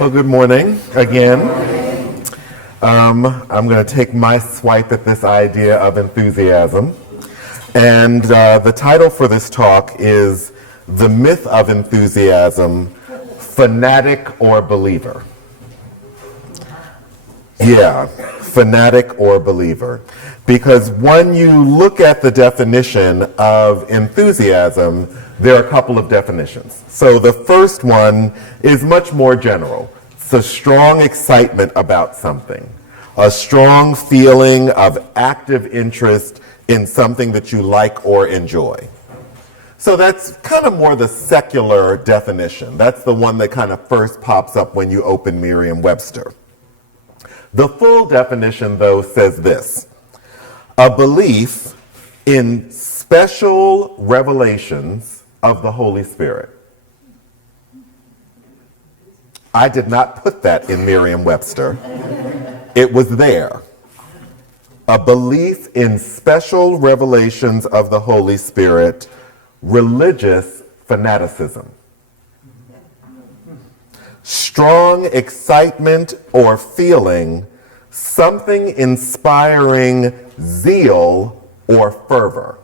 Well, good morning again. I'm going to take my swipe at this idea of enthusiasm. And the title for this talk is The Myth of Enthusiasm, Fanatic or Believer. Yeah, fanatic or believer. Because when you look at the definition of enthusiasm, there are a couple of definitions. So the first one is much more general. It's a strong excitement about something, a strong feeling of active interest in something that you like or enjoy. So that's kind of more the secular definition. That's the one that kind of first pops up when you open Merriam-Webster. The full definition, though, says this: a belief in special revelations of the Holy Spirit. I did not put that in Merriam-Webster. It was there. A belief in special revelations of the Holy Spirit, religious fanaticism. Strong excitement or feeling, something inspiring zeal or fervor.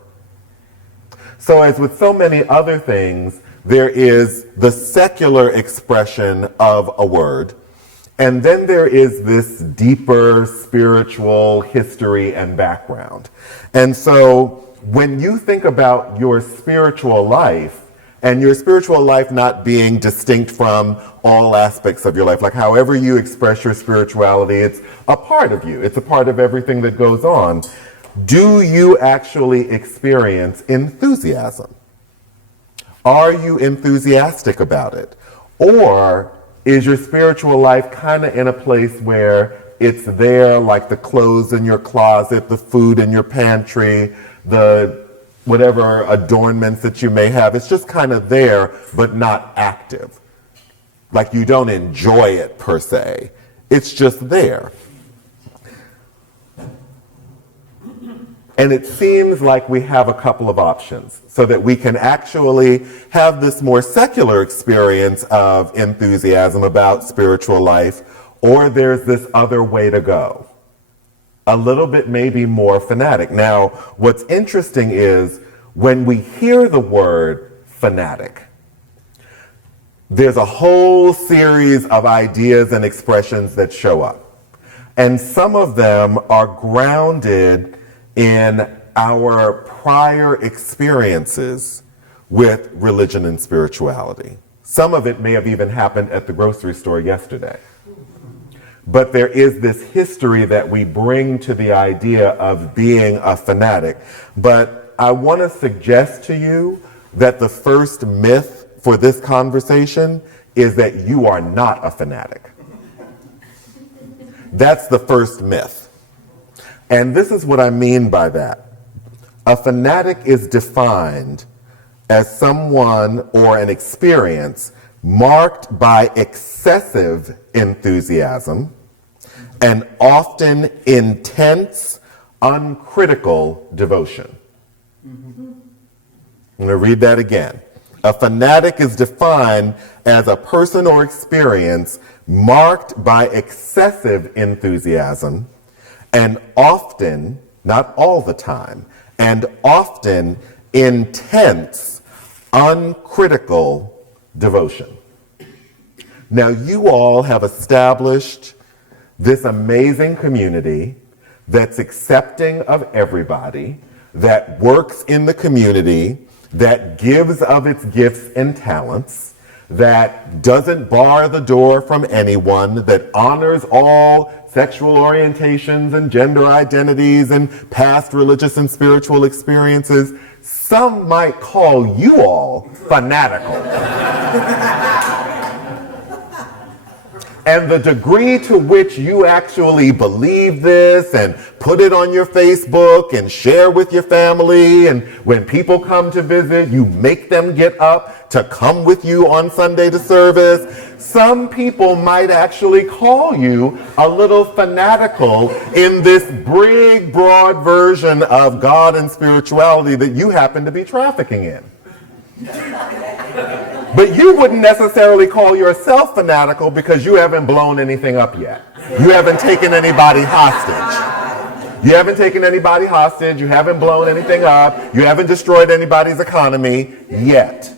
So as with so many other things, there is the secular expression of a word, and then there is this deeper spiritual history and background. And so when you think about your spiritual life, and your spiritual life not being distinct from all aspects of your life, like however you express your spirituality, it's a part of you. It's a part of everything that goes on. Do you actually experience enthusiasm? Are you enthusiastic about it? Or is your spiritual life kind of in a place where it's there, like the clothes in your closet, the food in your pantry, the whatever adornments that you may have? It's just kind of there, but not active. Like you don't enjoy it per se. It's just there. And it seems like we have a couple of options so that we can actually have this more secular experience of enthusiasm about spiritual life, or there's this other way to go. A little bit maybe more fanatic. Now, what's interesting is when we hear the word fanatic, there's a whole series of ideas and expressions that show up. And some of them are grounded in our prior experiences with religion and spirituality. Some of it may have even happened at the grocery store yesterday. But there is this history that we bring to the idea of being a fanatic. But I want to suggest to you that the first myth for this conversation is that you are not a fanatic. That's the first myth. And this is what I mean by that. A fanatic is defined as someone or an experience marked by excessive enthusiasm and often intense, uncritical devotion. I'm going to read that again. A fanatic is defined as a person or experience marked by excessive enthusiasm and often, not all the time, and often intense, uncritical devotion. Now, you all have established this amazing community that's accepting of everybody, that works in the community, that gives of its gifts and talents, that doesn't bar the door from anyone, that honors all sexual orientations and gender identities and past religious and spiritual experiences. Some might call you all fanatical. And the degree to which you actually believe this and put it on your Facebook and share with your family, and when people come to visit, you make them get up to come with you on Sunday to service. Some people might actually call you a little fanatical in this big, broad version of God and spirituality that you happen to be trafficking in. But you wouldn't necessarily call yourself fanatical because you haven't blown anything up yet. You haven't taken anybody hostage. You haven't taken anybody hostage. You haven't blown anything up. You haven't destroyed anybody's economy yet.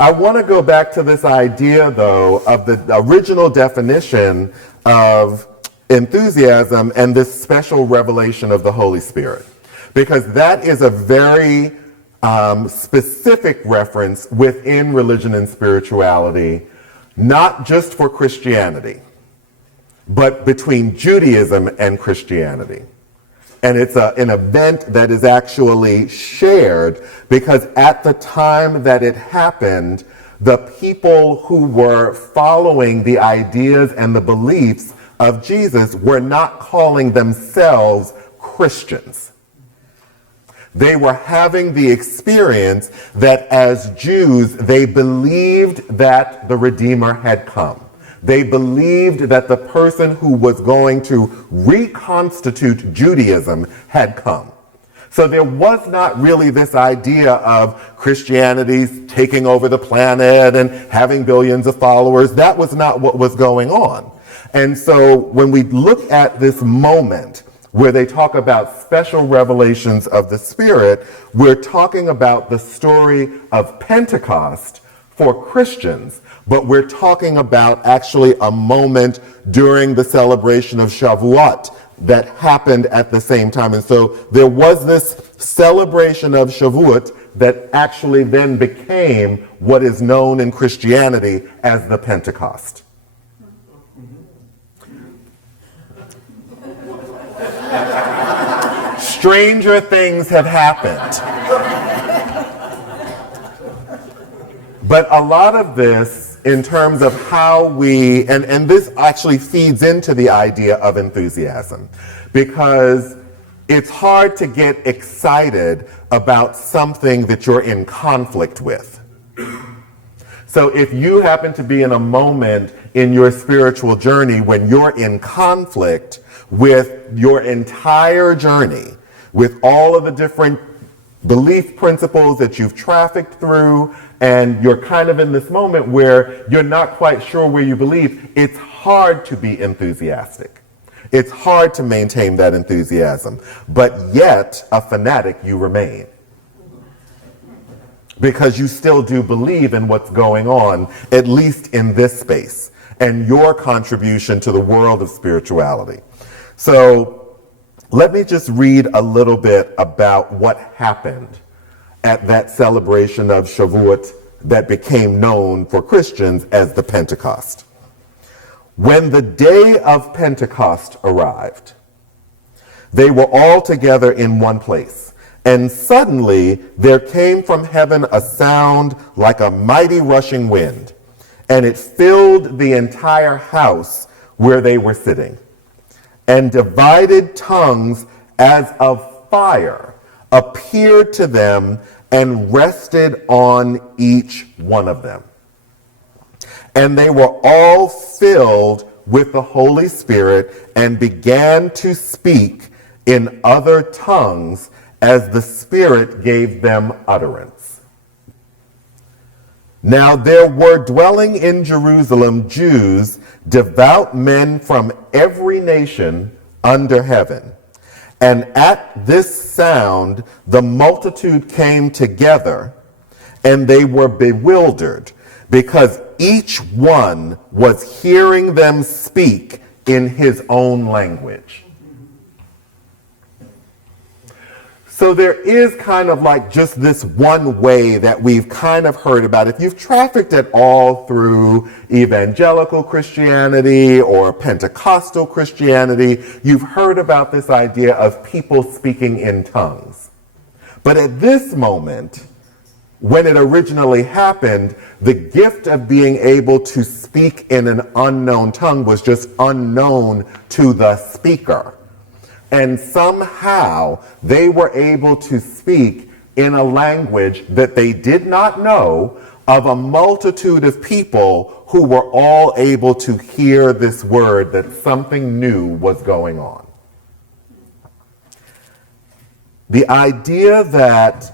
I want to go back to this idea, though, of the original definition of enthusiasm and this special revelation of the Holy Spirit, because that is a very specific reference within religion and spirituality, not just for Christianity, but between Judaism and Christianity. And it's an event that is actually shared because at the time that it happened, the people who were following the ideas and the beliefs of Jesus were not calling themselves Christians. They were having the experience that as Jews, they believed that the Redeemer had come. They believed that the person who was going to reconstitute Judaism had come. So there was not really this idea of Christianity taking over the planet and having billions of followers. That was not what was going on. And so when we look at this moment where they talk about special revelations of the Spirit, we're talking about the story of Pentecost for Christians, but we're talking about actually a moment during the celebration of Shavuot that happened at the same time. And so there was this celebration of Shavuot that actually then became what is known in Christianity as the Pentecost. Stranger things have happened. But a lot of this, in terms of how we, and this actually feeds into the idea of enthusiasm, because it's hard to get excited about something that you're in conflict with. So if you happen to be in a moment in your spiritual journey when you're in conflict with your entire journey, with all of the different belief principles that you've trafficked through, and you're kind of in this moment where you're not quite sure where you believe, it's hard to be enthusiastic. It's hard to maintain that enthusiasm. But yet, a fanatic you remain. Because you still do believe in what's going on, at least in this space, and your contribution to the world of spirituality. So let me just read a little bit about what happened at that celebration of Shavuot that became known for Christians as the Pentecost. When the day of Pentecost arrived, they were all together in one place, and suddenly there came from heaven a sound like a mighty rushing wind, and it filled the entire house where they were sitting. And divided tongues as of fire appeared to them and rested on each one of them. And they were all filled with the Holy Spirit and began to speak in other tongues as the Spirit gave them utterance. Now there were dwelling in Jerusalem Jews, devout men from every nation under heaven. And at this sound, the multitude came together, and they were bewildered, because each one was hearing them speak in his own language. So there is kind of like just this one way that we've kind of heard about. If you've trafficked at all through evangelical Christianity or Pentecostal Christianity, you've heard about this idea of people speaking in tongues. But at this moment, when it originally happened, the gift of being able to speak in an unknown tongue was just unknown to the speaker. And somehow they were able to speak in a language that they did not know of a multitude of people who were all able to hear this word that something new was going on. The idea that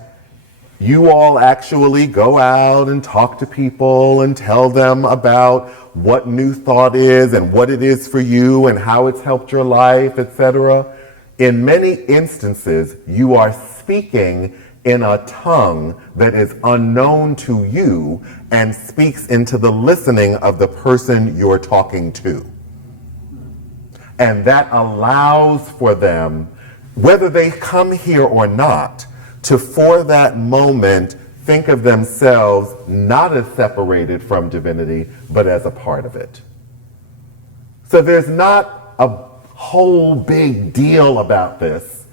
you all actually go out and talk to people and tell them about what New Thought is and what it is for you and how it's helped your life, etc. In many instances, you are speaking in a tongue that is unknown to you and speaks into the listening of the person you're talking to. And that allows for them, whether they come here or not, to for that moment think of themselves not as separated from divinity, but as a part of it. So there's not a whole big deal about this,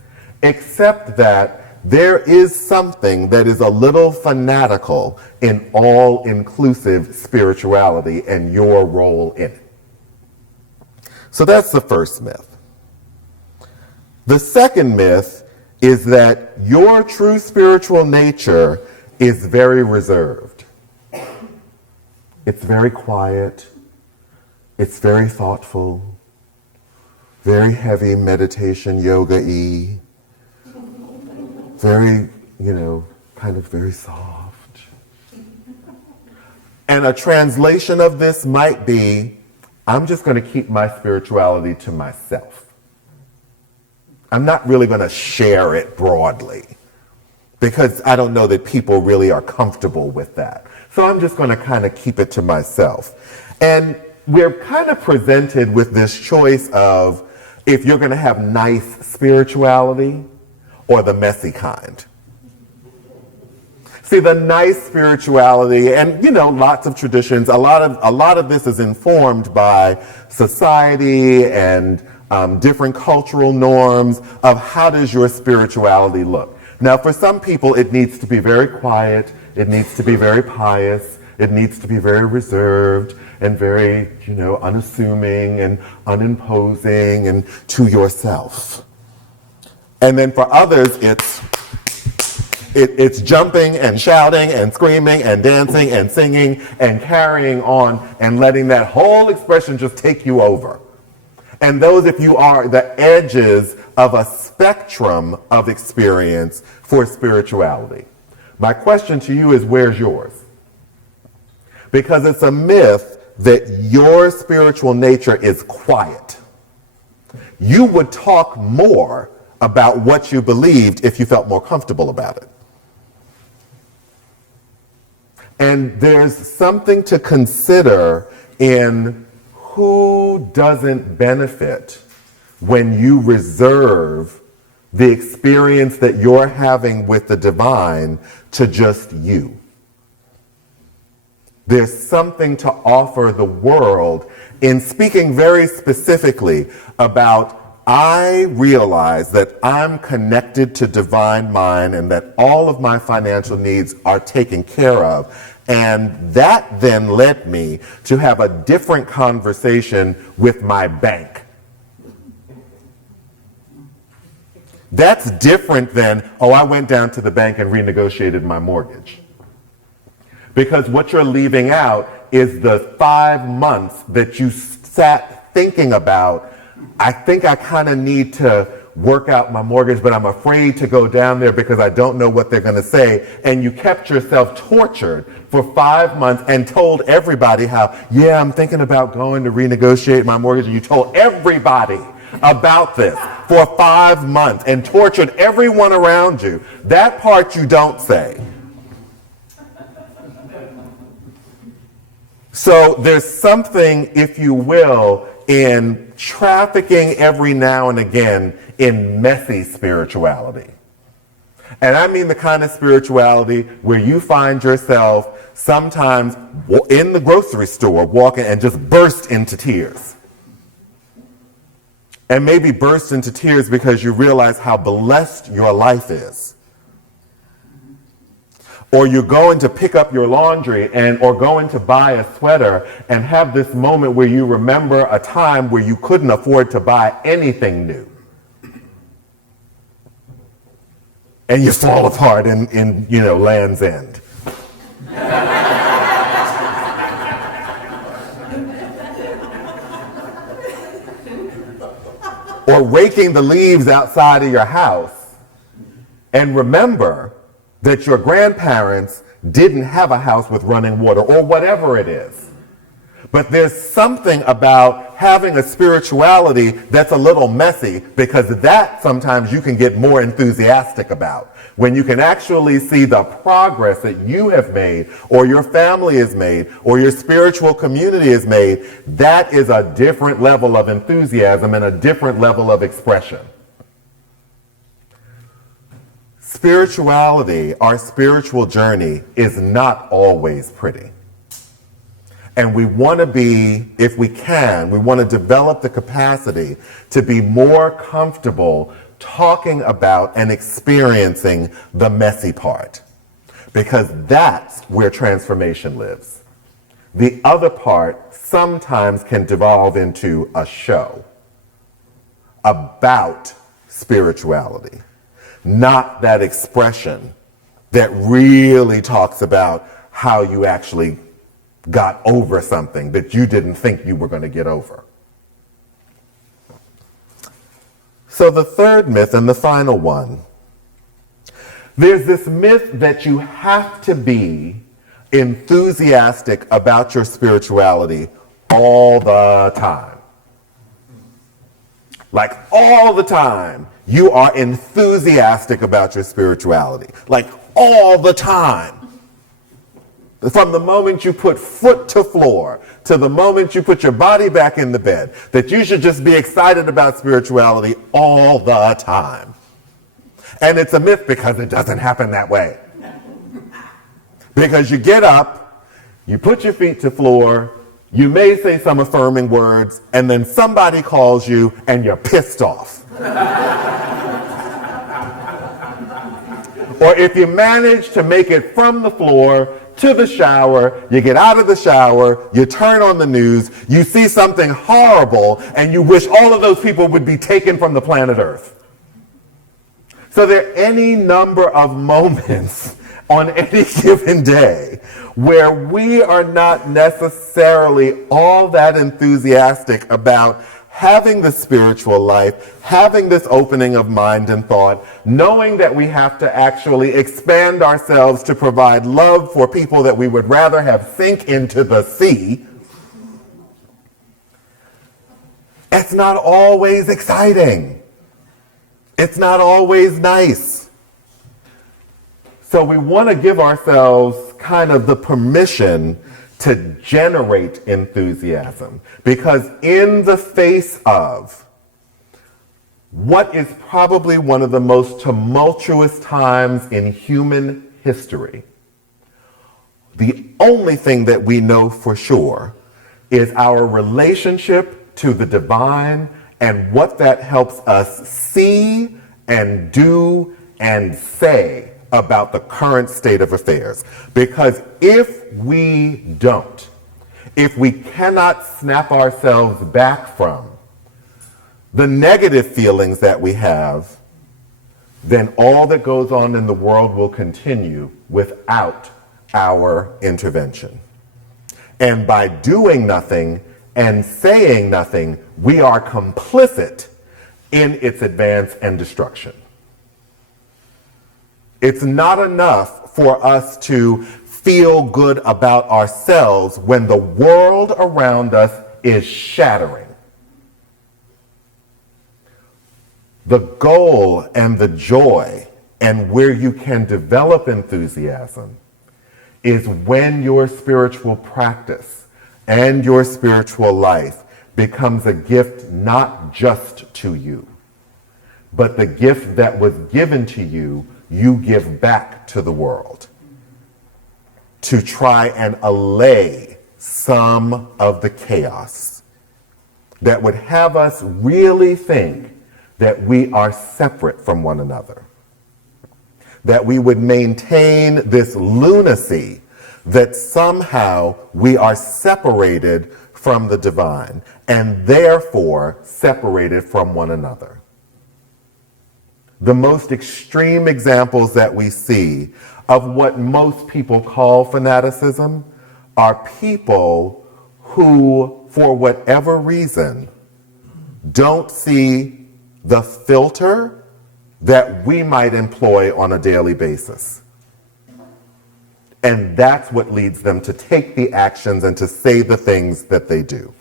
except that there is something that is a little fanatical in all-inclusive spirituality and your role in it. So that's the first myth. The second myth is that your true spiritual nature is very reserved. It's very quiet. It's very thoughtful. Very heavy meditation, yoga-y. Very, kind of very soft. And a translation of this might be, I'm just going to keep my spirituality to myself. I'm not really going to share it broadly because I don't know that people really are comfortable with that. So I'm just going to kind of keep it to myself. And we're kind of presented with this choice of if you're going to have nice spirituality or the messy kind. See, the nice spirituality, and lots of traditions, a lot of this is informed by society and different cultural norms of how does your spirituality look. Now, for some people, it needs to be very quiet, it needs to be very pious, it needs to be very reserved and very, unassuming and unimposing and to yourself. And then for others, it's jumping and shouting and screaming and dancing and singing and carrying on and letting that whole expression just take you over. And those, if you are the edges of a spectrum of experience for spirituality. My question to you is, where's yours? Because it's a myth that your spiritual nature is quiet. You would talk more about what you believed if you felt more comfortable about it. And there's something to consider in who doesn't benefit when you reserve the experience that you're having with the divine to just you. There's something to offer the world in speaking very specifically about, I realize that I'm connected to divine mind and that all of my financial needs are taken care of. And that then led me to have a different conversation with my bank. That's different than, I went down to the bank and renegotiated my mortgage. Because what you're leaving out is the 5 months that you sat thinking about, I think I kind of need to work out my mortgage, but I'm afraid to go down there because I don't know what they're going to say. And you kept yourself tortured for 5 months and told everybody how, I'm thinking about going to renegotiate my mortgage. And you told everybody about this for 5 months and tortured everyone around you. That part you don't say. So there's something, if you will, in trafficking every now and again in messy spirituality. And I mean the kind of spirituality where you find yourself sometimes in the grocery store walking and just burst into tears. And maybe burst into tears because you realize how blessed your life is. Or you're going to pick up your laundry or going to buy a sweater and have this moment where you remember a time where you couldn't afford to buy anything new. And you fall apart in Land's End. Or raking the leaves outside of your house And remember that your grandparents didn't have a house with running water or whatever it is. But there's something about having a spirituality that's a little messy, because that sometimes you can get more enthusiastic about. When you can actually see the progress that you have made, or your family has made, or your spiritual community has made, that is a different level of enthusiasm and a different level of expression. Spirituality, our spiritual journey, is not always pretty. And we want to be, if we can, we want to develop the capacity to be more comfortable talking about and experiencing the messy part, because that's where transformation lives. The other part sometimes can devolve into a show about spirituality, not that expression that really talks about how you actually got over something that you didn't think you were going to get over. So the third myth, and the final one, there's this myth that you have to be enthusiastic about your spirituality all the time. Like all the time, you are enthusiastic about your spirituality. Like all the time. From the moment you put foot to floor to the moment you put your body back in the bed, that you should just be excited about spirituality all the time. And it's a myth, because it doesn't happen that way. Because you get up, you put your feet to floor, you may say some affirming words, and then somebody calls you and you're pissed off. Or if you manage to make it from the floor to the shower, you get out of the shower, you turn on the news, you see something horrible, and you wish all of those people would be taken from the planet Earth. So there are any number of moments on any given day where we are not necessarily all that enthusiastic about having the spiritual life, having this opening of mind and thought, knowing that we have to actually expand ourselves to provide love for people that we would rather have sink into the sea. It's not always exciting. It's not always nice. So we want to give ourselves kind of the permission to generate enthusiasm, because in the face of what is probably one of the most tumultuous times in human history, the only thing that we know for sure is our relationship to the divine and what that helps us see and do and say about the current state of affairs. Because if we don't, if we cannot snap ourselves back from the negative feelings that we have, then all that goes on in the world will continue without our intervention. And by doing nothing and saying nothing, we are complicit in its advance and destruction. It's not enough for us to feel good about ourselves when the world around us is shattering. The goal and the joy and where you can develop enthusiasm is when your spiritual practice and your spiritual life becomes a gift not just to you, but the gift that was given to you, you give back to the world to try and allay some of the chaos that would have us really think that we are separate from one another, that we would maintain this lunacy that somehow we are separated from the divine and therefore separated from one another. The most extreme examples that we see of what most people call fanaticism are people who, for whatever reason, don't see the filter that we might employ on a daily basis. And that's what leads them to take the actions and to say the things that they do.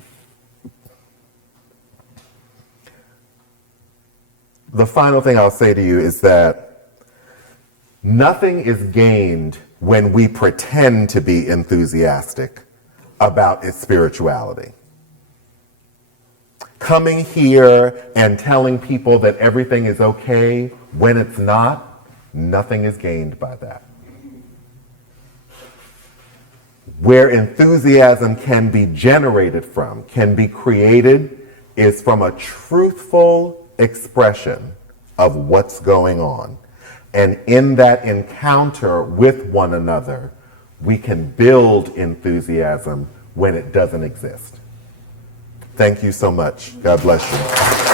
The final thing I'll say to you is that nothing is gained when we pretend to be enthusiastic about its spirituality. Coming here and telling people that everything is okay when it's not, nothing is gained by that. Where enthusiasm can be generated from, can be created, is from a truthful expression of what's going on. And in that encounter with one another, we can build enthusiasm when it doesn't exist. Thank you so much. God bless you.